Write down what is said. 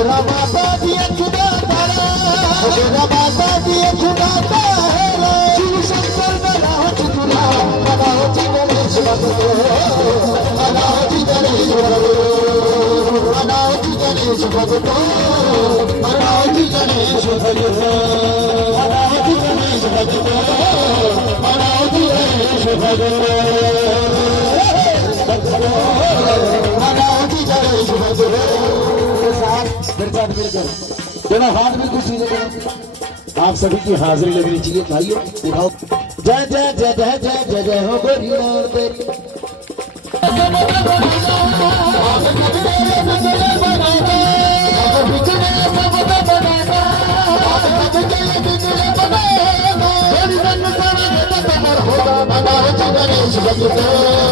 तेरा बाबा दिया खुदा तारा तेरा बाबा दिया खुदा तारा शिव शंकर बना हो चुना बना हो गणेश भगवान बना हो गणेश भगवान बना हो गणेश भगवान बना हो गणेश भगवान बना हो गणेश भगवान बना हो गणेश भगवान मिलकर दोनों हाथ में कुछ चीजें करो आप सभी की हाजिरी लगनी चाहिए भाइयों दिखाओ जय जय जय जय जय जय जय हो गोरी गणेश